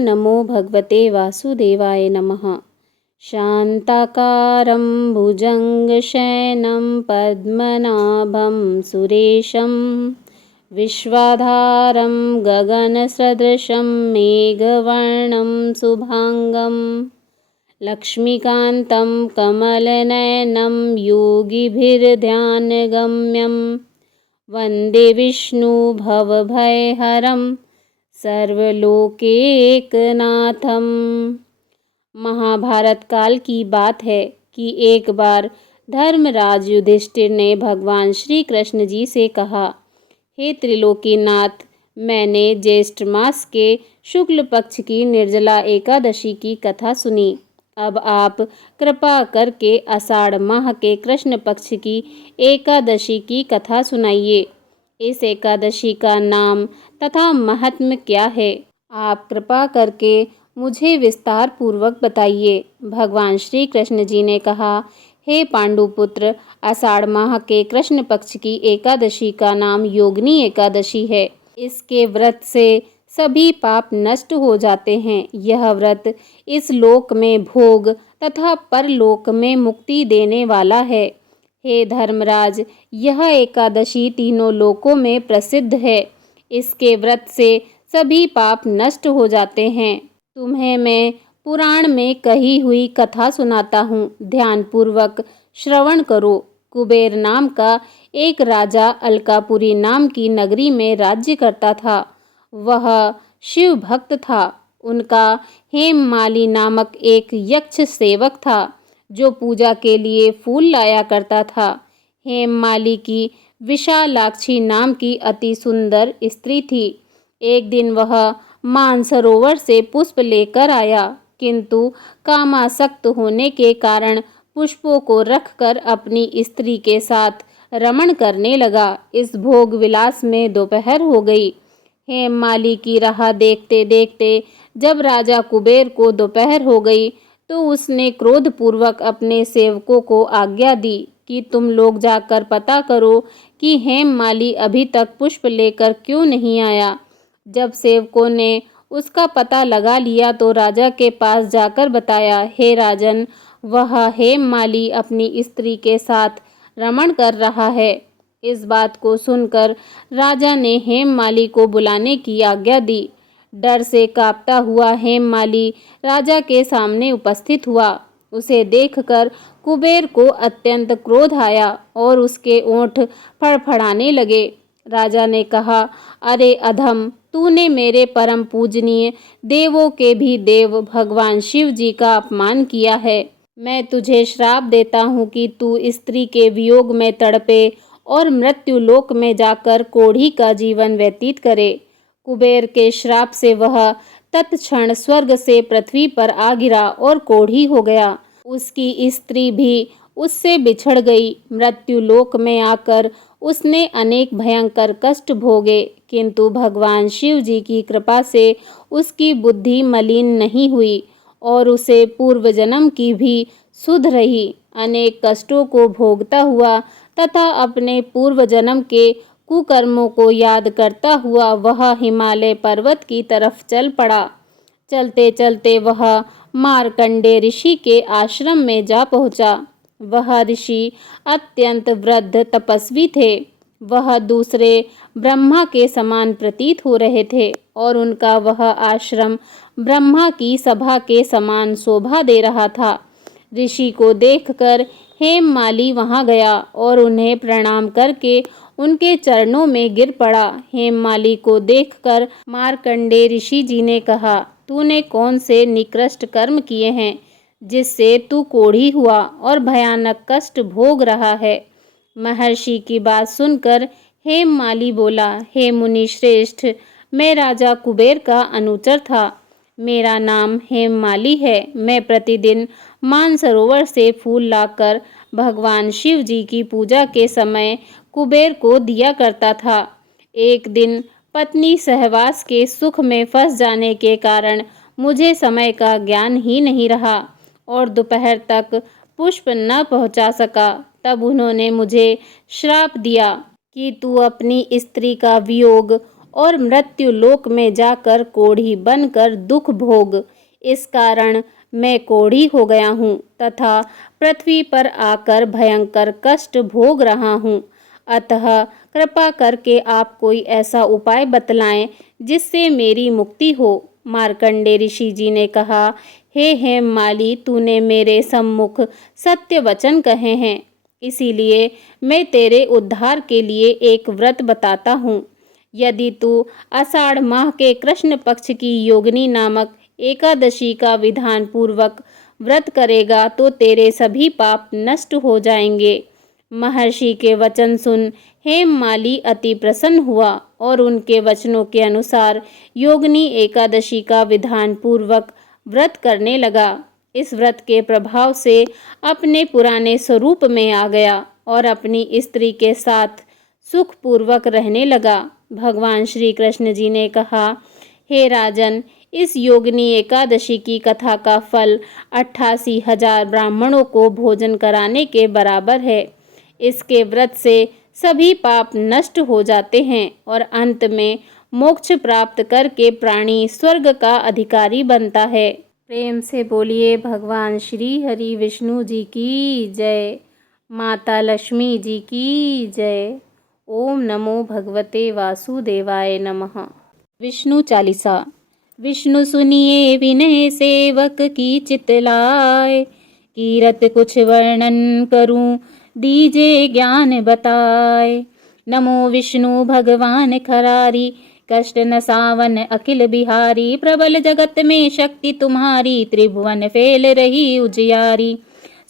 नमो भगवते वासुदेवाय नमः। शान्ताकारं भुजङ्गशयनं पद्मनाभं सुरेशं विश्वाधारं गगनसदृशं मेघवर्णं शुभाङ्गं लक्ष्मीकान्तं कमलनयनं योगिभिर्ध्यानगम्यं वन्दे विष्णु भवभयहरं सर्वलोकैकनाथम। महाभारत काल की बात है कि एक बार धर्मराज युधिष्ठिर ने भगवान श्री कृष्ण जी से कहा, हे त्रिलोकीनाथ, मैंने ज्येष्ठ मास के शुक्ल पक्ष की निर्जला एकादशी की कथा सुनी। अब आप कृपा करके आषाढ़ माह के कृष्ण पक्ष की एकादशी की कथा सुनाइए। इस एकादशी का नाम तथा महात्म्य क्या है, आप कृपा करके मुझे विस्तार पूर्वक बताइए। भगवान श्री कृष्ण जी ने कहा, हे पांडुपुत्र, आषाढ़ माह के कृष्ण पक्ष की एकादशी का नाम योगिनी एकादशी है। इसके व्रत से सभी पाप नष्ट हो जाते हैं। यह व्रत इस लोक में भोग तथा परलोक में मुक्ति देने वाला है। हे धर्मराज, यह एकादशी तीनों लोकों में प्रसिद्ध है। इसके व्रत से सभी पाप नष्ट हो जाते हैं। तुम्हें मैं पुराण में कही हुई कथा सुनाता हूँ, ध्यानपूर्वक श्रवण करो। कुबेर नाम का एक राजा अलकापुरी नाम की नगरी में राज्य करता था। वह शिव भक्त था। उनका हेममाली नामक एक यक्ष सेवक था जो पूजा के लिए फूल लाया करता था। हेममाली की विशालाक्षी नाम की अति सुंदर स्त्री थी। एक दिन वह मानसरोवर से पुष्प लेकर आया, किंतु कामासक्त होने के कारण पुष्पों को रखकर अपनी स्त्री के साथ रमण करने लगा। इस भोग विलास में दोपहर हो गई। हेममाली की राह देखते देखते जब राजा कुबेर को दोपहर हो गई तो उसने क्रोधपूर्वक अपने सेवकों को आज्ञा दी कि तुम लोग जाकर पता करो कि हेममाली अभी तक पुष्प लेकर क्यों नहीं आया। जब सेवकों ने उसका पता लगा लिया तो राजा के पास जाकर बताया, हे राजन, वह हेममाली अपनी स्त्री के साथ रमण कर रहा है। इस बात को सुनकर राजा ने हेममाली को बुलाने की आज्ञा दी। डर से कांपता हुआ हेममाली राजा के सामने उपस्थित हुआ। उसे देखकर कुबेर को अत्यंत क्रोध आया और उसके ओंठ फड़फड़ाने लगे। राजा ने कहा, अरे अधम, तूने मेरे परम पूजनीय देवों के भी देव भगवान शिव जी का अपमान किया है। मैं तुझे श्राप देता हूँ कि तू स्त्री के वियोग में तड़पे और मृत्युलोक में जाकर कोढ़ी का जीवन व्यतीत करे। कुबेर के श्राप से वह तत्क्षण स्वर्ग से पृथ्वी पर आ गिरा और कोढ़ी हो गया। उसकी स्त्री भी उससे बिछड़ गई। मृत्युलोक में आकर उसने अनेक भयंकर कष्ट भोगे, किंतु भगवान शिव जी की कृपा से उसकी बुद्धि मलिन नहीं हुई और उसे पूर्व जन्म की भी सुध रही। अनेक कष्टों को भोगता हुआ तथा अपने पूर्व जन्म के कुकर्मों को याद करता हुआ वह हिमालय पर्वत की तरफ चल पड़ा। चलते चलते वह मार्कंडे ऋषि के आश्रम में जा पहुंचा। वह ऋषि अत्यंत वृद्ध तपस्वी थे। वह दूसरे ब्रह्मा के समान प्रतीत हो रहे थे और उनका वह आश्रम ब्रह्मा की सभा के समान शोभा दे रहा था। ऋषि को देखकर हेममाली वहां गया और उन्हें प्रणाम करके उनके चरणों में गिर पड़ा। हेममाली को देखकर मार्कंडे ऋषि जी ने कहा, तूने कौन से निकृष्ट कर्म किए हैं जिससे तू कोढ़ी हुआ और भयानक कष्ट भोग रहा है। महर्षि की बात सुनकर हेममाली बोला, हे मुनि श्रेष्ठ, मैं राजा कुबेर का अनुचर था। मेरा नाम हेममाली है। मैं प्रतिदिन मानसरोवर से फूल लाकर भगवान शिव जी की पूजा के समय कुबेर को दिया करता था। एक दिन पत्नी सहवास के सुख में फंस जाने के कारण मुझे समय का ज्ञान ही नहीं रहा और दोपहर तक पुष्प न पहुंचा सका। तब उन्होंने मुझे श्राप दिया कि तू अपनी स्त्री का वियोग और मृत्यु लोक में जाकर कोढ़ी बनकर दुख भोग। इस कारण मैं कोढ़ी हो गया हूँ तथा पृथ्वी पर आकर भयंकर कष्ट भोग रहा हूँ। अतः कृपा करके आप कोई ऐसा उपाय बतलाएं जिससे मेरी मुक्ति हो। मार्कंडे ऋषि जी ने कहा, हे हेममाली, तूने मेरे सम्मुख सत्य वचन कहे हैं, इसीलिए मैं तेरे उद्धार के लिए एक व्रत बताता हूँ। यदि तू आषाढ़ माह के कृष्ण पक्ष की योगिनी नामक एकादशी का विधान पूर्वक व्रत करेगा तो तेरे सभी पाप नष्ट हो जाएंगे। महर्षि के वचन सुन हेममाली अति प्रसन्न हुआ और उनके वचनों के अनुसार योगिनी एकादशी का विधान पूर्वक व्रत करने लगा। इस व्रत के प्रभाव से अपने पुराने स्वरूप में आ गया और अपनी स्त्री के साथ सुखपूर्वक रहने लगा। भगवान श्री कृष्ण जी ने कहा, हे राजन, इस योगिनी एकादशी की कथा का फल 88,000 ब्राह्मणों को भोजन कराने के बराबर है। इसके व्रत से सभी पाप नष्ट हो जाते हैं और अंत में मोक्ष प्राप्त करके प्राणी स्वर्ग का अधिकारी बनता है। प्रेम से बोलिए भगवान श्री हरि विष्णु जी की जय, माता लक्ष्मी जी की जय। ओम नमो भगवते वासुदेवाय नमः। विष्णु चालीसा। विष्णु सुनिए विनय सेवक की चितलाय, कीरत कुछ वर्णन करूं दीजे ज्ञान बताए। नमो विष्णु भगवान खरारी, कष्ट न सावन अखिल बिहारी। प्रबल जगत में शक्ति तुम्हारी, त्रिभुवन फैल रही उजियारी।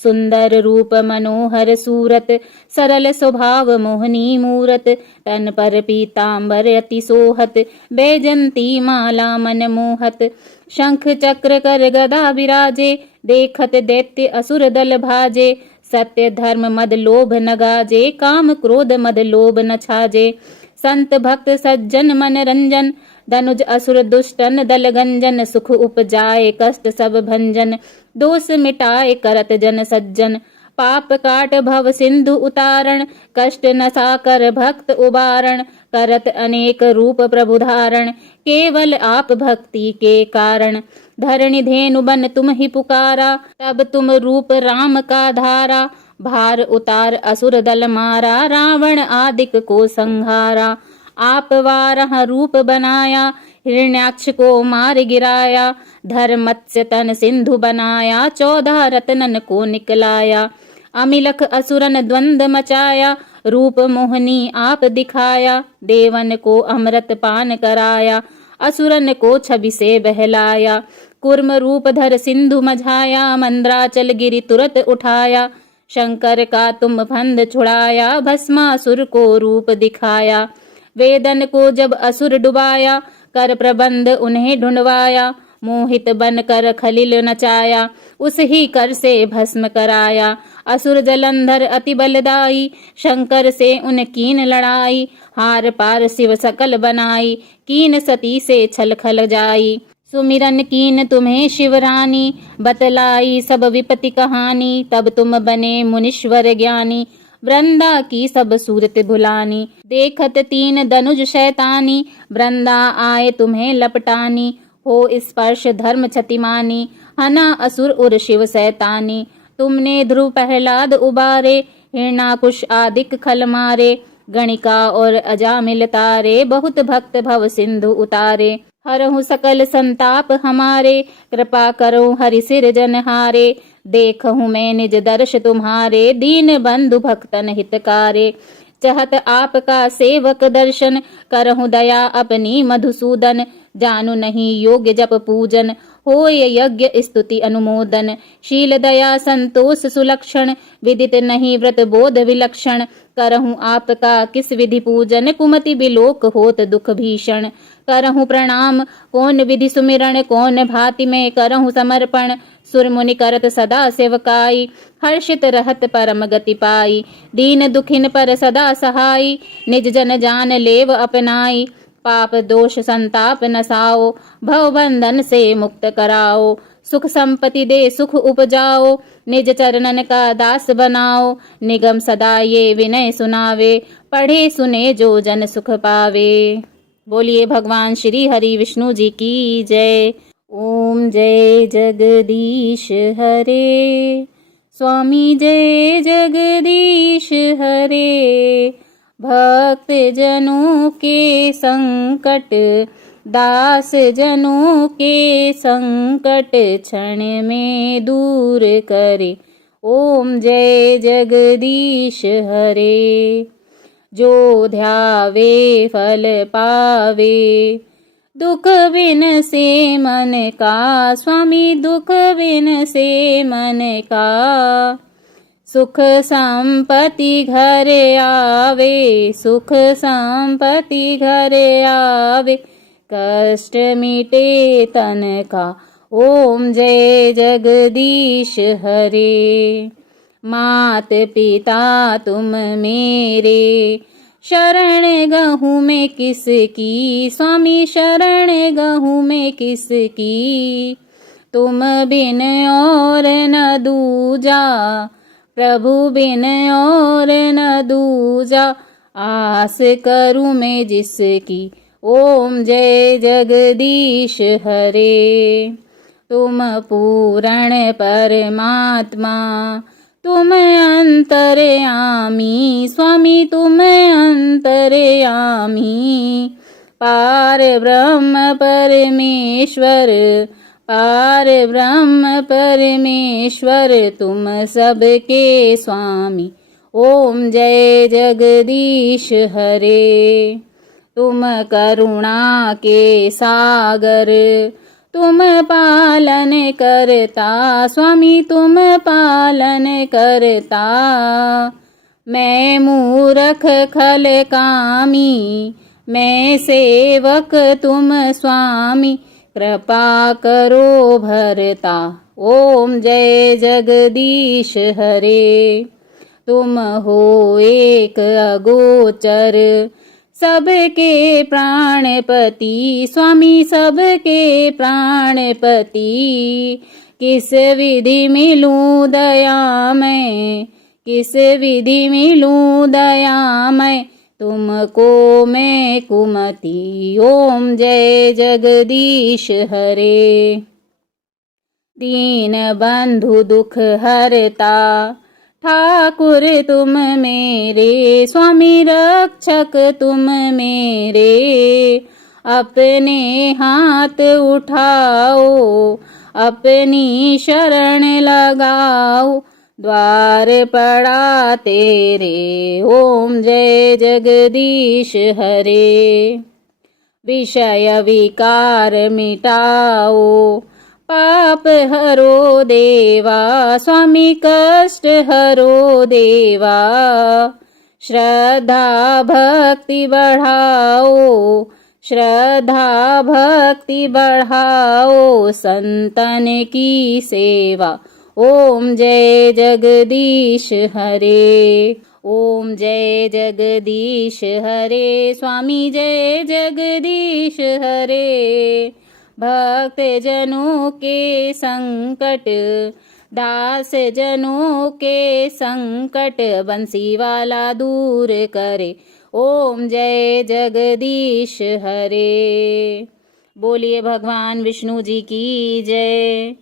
सुंदर रूप मनोहर सूरत, सरल स्वभाव मोहनी मूरत। तन पर पीतांबर अति सोहत, बैजंती माला मन मोहत। शंख चक्र कर गदा विराजे, देखत दैत्य असुर दल भाजे। सत्य धर्म मद लोभ न गाजे, काम क्रोध मद लोभ न छाजे। संत भक्त सज्जन मन रंजन, धनुज असुर दुष्टन दल गंजन। सुख उपजाए कष्ट सब भंजन, दोष मिटाए करत जन सज्जन। पाप काट भव सिंधु उतारण, कष्ट नसा कर भक्त उबारण। करत अनेक रूप प्रभु धारण, केवल आप भक्ति के कारण। धरणि धेनु बन तुम ही पुकारा, तब तुम रूप राम का धारा। भार उतार असुर दल मारा, रावण आदिक को संहारा। आप वाराह रूप बनाया, हिरण्याक्ष को मार गिराया। धर मत्स्य तन सिंधु बनाया, 14 रत्नन को निकलाया। अमिलख असुरन द्वंद मचाया, रूप मोहनी आप दिखाया। देवन को अमृत पान कराया, असुरन को छवि से बहलाया। कुर्म रूप धर सिंधु मझाया, मंद्राचल गिरि तुरत उठाया। शंकर का तुम फंद छुड़ाया, भस्मासुर को रूप दिखाया। वेदन को जब असुर डुबाया, कर प्रबंध उन्हें ढूंढवाया। मोहित बन कर खलिल नचाया, उस ही कर से भस्म कराया। असुर जलंधर अति बलदाई, शंकर से उन कीन लड़ाई। हार पार शिव सकल बनाई, कीन सती से छल खल जाई। सुमिरन कीन तुम्हें शिवरानी, बतलाई सब विपत्ति कहानी। तब तुम बने मुनीश्वर ज्ञानी, वृंदा की सब सूरत भुलानी। देखत 3 धनुज शैतानी, वृंदा आए तुम्हें लपटानी। हो स्पर्श धर्म क्षतिमानी, हना असुर उर शिव सैतानी। तुमने ध्रुव प्रहलाद उबारे, हिरणाकुश आदिक खल मारे। गणिका और अजामिल तारे, बहुत भक्त भव सिंधु उतारे। हरहु सकल संताप हमारे, कृपा करो हरि सिर जनहारे। देखहु मैं निज दर्श तुम्हारे, दीन बंधु भक्तन हितकारे। चहत आपका सेवक दर्शन, करहु दया अपनी मधुसूदन। जानू नहीं योग्य जप पूजन, होय यज्ञ स्तुति अनुमोदन। शील दया संतोष सुलक्षण, विदित नहीं व्रत बोध विलक्षण। करहूँ आपका किस विधि पूजन, कुमति बिलोक होत दुख भीषण। करहूँ प्रणाम कौन विधि सुमिरण, कौन भांति में करहूँ समर्पण। सुर मुनि करत सदा सेवकाई, हर्षित रहत परम गति पाई। दीन दुखिन पर सदा सहाई, निज जन जान लेव अपनाई। पाप दोष संताप नसाओ, भव बंधन से मुक्त कराओ। सुख संपत्ति दे सुख उपजाओ, निज चरणन का दास बनाओ। निगम सदा ये विनय सुनावे, पढ़े सुने जो जन सुख पावे। बोलिए भगवान श्री हरि विष्णु जी की जय। ओम जय जगदीश हरे, स्वामी जय जगदीश हरे। भक्त जनों के संकट, दास जनों के संकट क्षण में दूर करे। ओम जय जगदीश हरे। जो ध्यावे फल पावे, दुख बिन से मन का, स्वामी दुख बिन से मन का। सुख संपत्ति घर आवे, सुख संपत्ति घर आवे, कष्ट मिटे तन का। ओम जय जगदीश हरे। मात पिता तुम मेरे, शरण गहूँ मैं किसकी, स्वामी शरण गहूँ मैं किसकी। तुम बिन और न दूजा, प्रभु बिन और न दूजा, आस करूँ मैं जिसकी। ओम जय जगदीश हरे। तुम पूर्ण परमात्मा, तुम अंतर्यामी, स्वामी तुम अंतर्यामी। पार ब्रह्म परमेश्वर, पार ब्रह्म परमेश्वर, तुम सबके स्वामी। ओम जय जगदीश हरे। तुम करुणा के सागर, तुम पालन करता, स्वामी तुम पालन करता। मैं मूरख खल कामी, मैं सेवक तुम स्वामी, कृपा करो भरता। ओम जय जगदीश हरे। तुम हो एक अगोचर, सबके प्राणपति, स्वामी सबके प्राणपति। किस विधि मिलूं दया मैं, किस विधि मिलूं दया मैं, तुमको मैं कुमति। ओम जय जगदीश हरे। दीन बंधु दुख हरता, ठाकुर तुम मेरे, स्वामी रक्षक तुम मेरे। अपने हाथ उठाओ, अपनी शरण लगाओ, द्वार पड़ा तेरे। ओम जय जगदीश हरे। विषय विकार मिटाओ, पाप हरो देवा, स्वामी कष्ट हरो देवा। श्रद्धा भक्ति बढ़ाओ, श्रद्धा भक्ति बढ़ाओ, संतन की सेवा। ओम जय जगदीश हरे। ओम जय जगदीश हरे, स्वामी जय जगदीश हरे। भक्त जनों के संकट, दास जनों के संकट, बंसी वाला दूर करे। ओम जय जगदीश हरे। बोलिए भगवान विष्णु जी की जय।